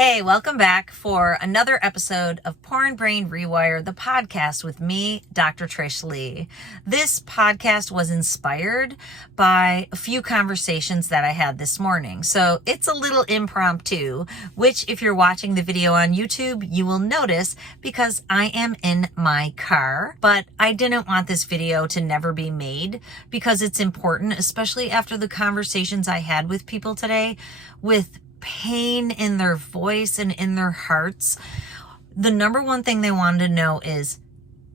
Hey, welcome back for another episode of Porn Brain Rewire, the podcast with me, Dr. Trish Leigh. This podcast was inspired by a few conversations that I had this morning. So it's a little impromptu, which if you're watching the video on YouTube, you will notice because I am in my car. But I didn't want this video to never be made because it's important, especially after the conversations I had with people today with pain in their voice and in their hearts. The number one thing they wanted to know is,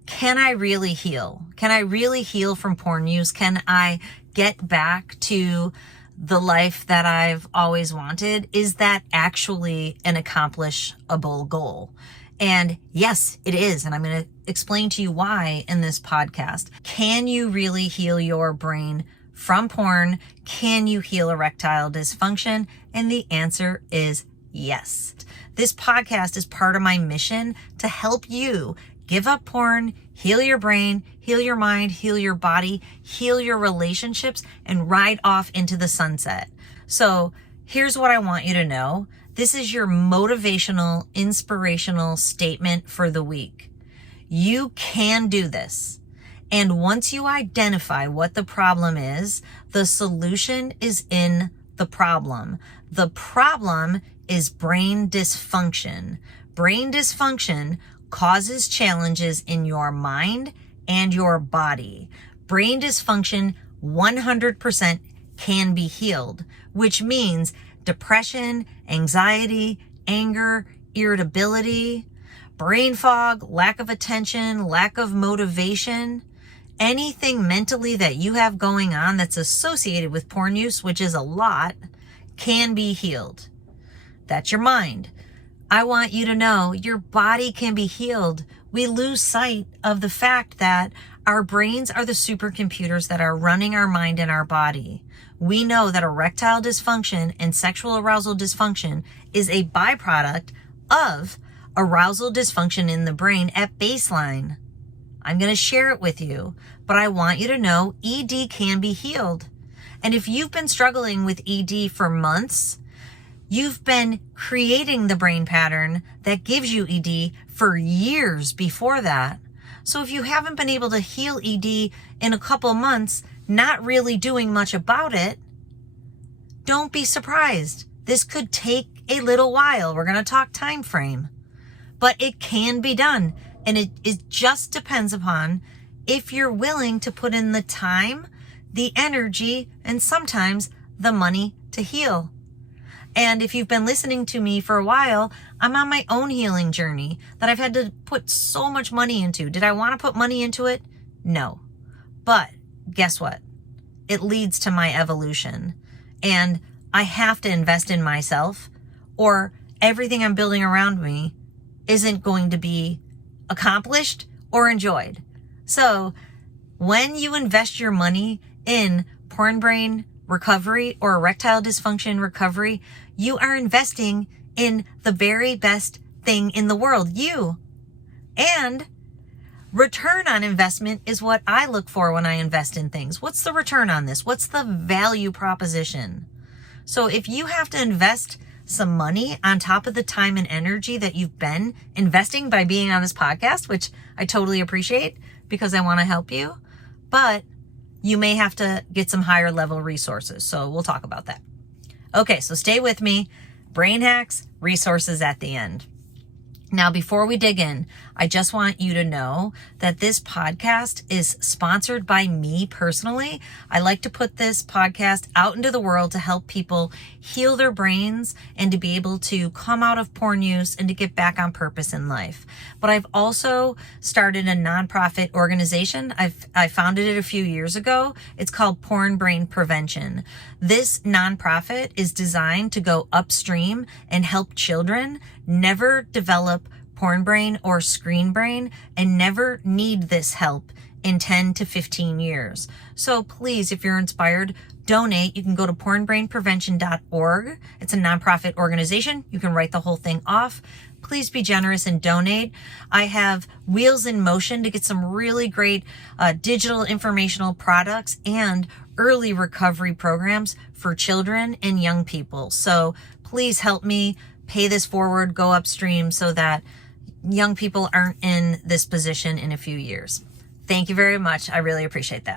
can I really heal? Can I really heal from porn use? Can I get back to the life that I've always wanted? Is that actually an accomplishable goal? And yes, it is. And I'm going to explain to you why in this podcast. Can you really heal your brain from porn? Can you heal erectile dysfunction? And the answer is yes. This podcast is part of my mission to help you give up porn, heal your brain, heal your mind, heal your body, heal your relationships, and ride off into the sunset. So here's what I want you to know. This is your motivational, inspirational statement for the week. You can do this. And once you identify what the problem is, the solution is in the problem. The problem is brain dysfunction. Brain dysfunction causes challenges in your mind and your body. Brain dysfunction 100% can be healed, which means depression, anxiety, anger, irritability, brain fog, lack of attention, lack of motivation, anything mentally that you have going on that's associated with porn use, which is a lot, can be healed. That's your mind. I want you to know your body can be healed. We lose sight of the fact that our brains are the supercomputers that are running our mind and our body. We know that erectile dysfunction and sexual arousal dysfunction is a byproduct of arousal dysfunction in the brain at baseline. I'm going to share it with you, but I want you to know ED can be healed. And if you've been struggling with ED for months, you've been creating the brain pattern that gives you ED for years before that. So if you haven't been able to heal ED in a couple months, not really doing much about it, don't be surprised. This could take a little while. We're going to talk time frame, but it can be done. And it just depends upon if you're willing to put in the time, the energy, and sometimes the money to heal. And if you've been listening to me for a while, I'm on my own healing journey that I've had to put so much money into. Did I want to put money into it? No. But guess what? It leads to my evolution. And I have to invest in myself, or everything I'm building around me isn't going to be accomplished or enjoyed. So when you invest your money in porn brain recovery or erectile dysfunction recovery, you are investing in the very best thing in the world, you. And return on investment is what I look for when I invest in things. What's the return on this? What's the value proposition? So if you have to invest some money on top of the time and energy that you've been investing by being on this podcast, which I totally appreciate because I want to help you, but you may have to get some higher level resources. So we'll talk about that. Okay, so stay with me. Brain hacks, resources at the end. Now, before we dig in, I just want you to know that this podcast is sponsored by me personally. I like to put this podcast out into the world to help people heal their brains and to be able to come out of porn use and to get back on purpose in life. But I've also started a nonprofit organization. I founded it a few years ago. It's called Porn Brain Prevention. This nonprofit is designed to go upstream and help children never develop porn brain or screen brain and never need this help in 10 to 15 years. So please, if you're inspired, donate. You can go to pornbrainprevention.org. It's a nonprofit organization. You can write the whole thing off. Please be generous and donate. I have wheels in motion to get some really great digital informational products and early recovery programs for children and young people. So please help me pay this forward, go upstream so that young people aren't in this position in a few years. Thank you very much. I really appreciate that.